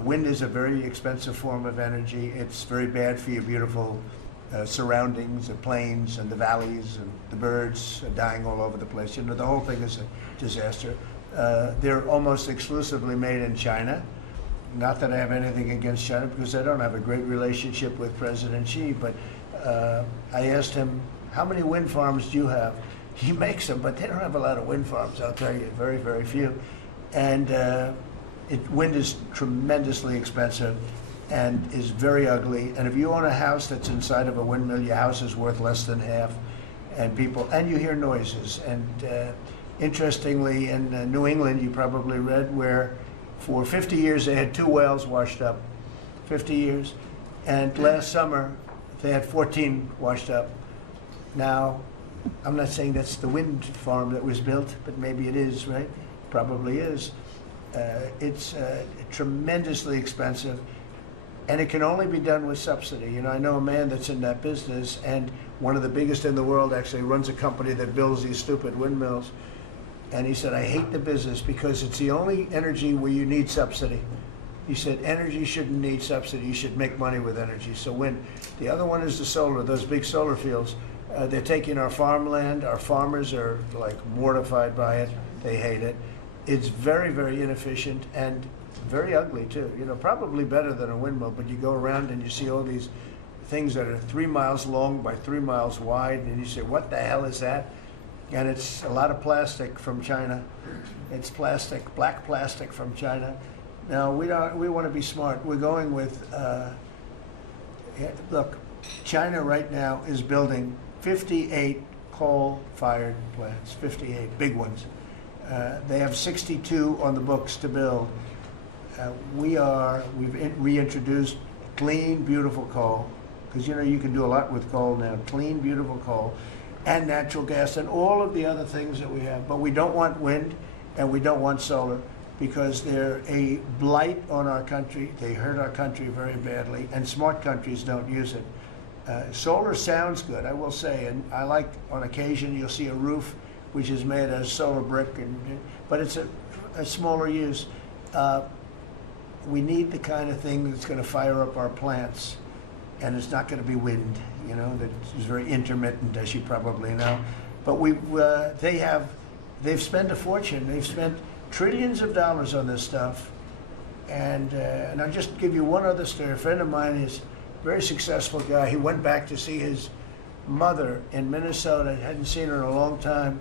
Wind is a very expensive form of energy. It's very bad for your beautiful surroundings, the plains and the valleys, and the birds are dying all over the place. You know, the whole thing is a disaster. They're almost exclusively made in China. Not that I have anything against China, because I don't have a great relationship with President Xi, but I asked him, how many wind farms do you have? He makes them, but they don't have a lot of wind farms, I'll tell you, very, very few. And wind is tremendously expensive and is very ugly. And if you own a house that's inside of a windmill, your house is worth less than half. And you hear noises. And interestingly, in New England, you probably read, where for 50 years they had 2 wells washed up, 50 years. And last summer, they had 14 washed up. Now, I'm not saying that's the wind farm that was built, but maybe it is, right? Probably is. It's tremendously expensive, and it can only be done with subsidy. You know, I know a man that's in that business, and one of the biggest in the world actually runs a company that builds these stupid windmills. And he said, I hate the business because it's the only energy where you need subsidy. He said, energy shouldn't need subsidy. You should make money with energy. So wind. The other one is the solar, those big solar fields. They're taking our farmland. Our farmers are like mortified by it. They hate it. It's very, very inefficient and very ugly too. You know, probably better than a windmill, but you go around and you see all these things that are 3 miles long by 3 miles wide, and you say, what the hell is that? And it's a lot of plastic from China. It's plastic, black plastic from China. Now, we want to be smart. We're going with, look, China right now is building 58 coal-fired plants, 58 big ones. They have 62 on the books to build. We've reintroduced clean, beautiful coal, because you know you can do a lot with coal now. Clean, beautiful coal, and natural gas, and all of the other things that we have. But we don't want wind, and we don't want solar, because they're a blight on our country. They hurt our country very badly, and smart countries don't use it. Solar sounds good, I will say, and I like, on occasion, you'll see a roof which is made of solar brick, but it's a smaller use. We need the kind of thing that's going to fire up our plants, and it's not going to be wind, you know, that is very intermittent, as you probably know. But they've spent a fortune. They've spent trillions of dollars on this stuff. And I'll just give you one other story. A friend of mine is a very successful guy. He went back to see his mother in Minnesota. Hadn't seen her in a long time.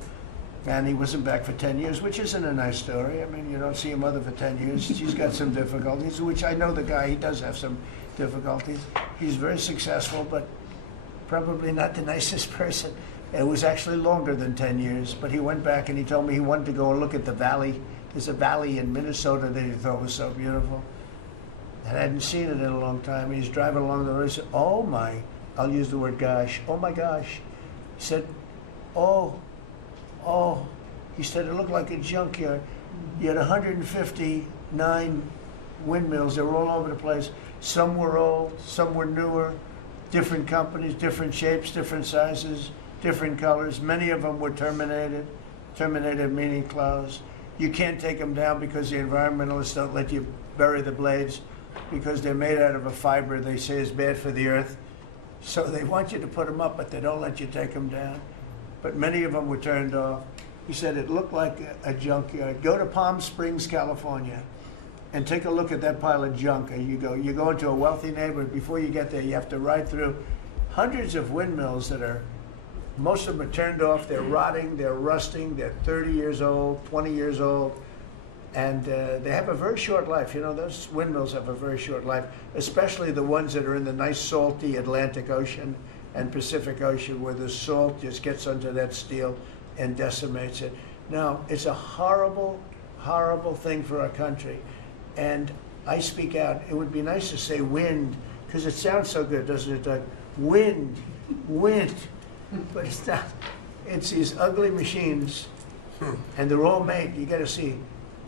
And he wasn't back for 10 years, which isn't a nice story. I mean, you don't see your mother for 10 years. She's got some difficulties, which I know the guy, he does have some difficulties. He's very successful, but probably not the nicest person. It was actually longer than 10 years, but he went back and he told me he wanted to go and look at the valley. There's a valley in Minnesota that he thought was so beautiful. And I hadn't seen it in a long time. He's driving along the road. He said, oh my, I'll use the word gosh, oh my gosh. He said, oh, he said it looked like a junkyard. You had 159 windmills. They were all over the place. Some were old, some were newer, different companies, different shapes, different sizes, different colors. Many of them were terminated. Terminated meaning closed. You can't take them down because the environmentalists don't let you bury the blades because they're made out of a fiber they say is bad for the earth. So they want you to put them up, but they don't let you take them down. But many of them were turned off. He said it looked like a junkyard. Go to Palm Springs, California, and take a look at that pile of junk. And you go into a wealthy neighborhood. Before you get there, you have to ride through hundreds of windmills that are, most of them are turned off. They're rotting, they're rusting, they're 30 years old, 20 years old, and they have a very short life. You know, those windmills have a very short life, especially the ones that are in the nice salty Atlantic Ocean and Pacific Ocean, where the salt just gets under that steel and decimates it. Now, it's a horrible, horrible thing for our country. And I speak out. It would be nice to say wind, because it sounds so good, doesn't it, Doug? Wind, wind. But it's not. It's these ugly machines, and they're all made, you got to see,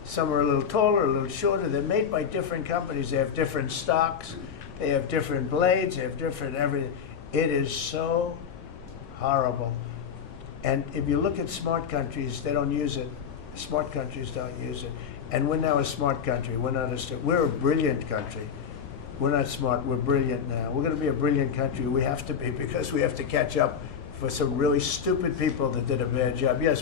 some are a little taller, a little shorter. They're made by different companies. They have different stocks. They have different blades. They have different everything. It is so horrible. And if you look at smart countries, they don't use it. Smart countries don't use it. And we're now a smart country. We're not we're a brilliant country. We're not smart, we're brilliant now. We're going to be a brilliant country. We have to be, because we have to catch up for some really stupid people that did a bad job. Yes.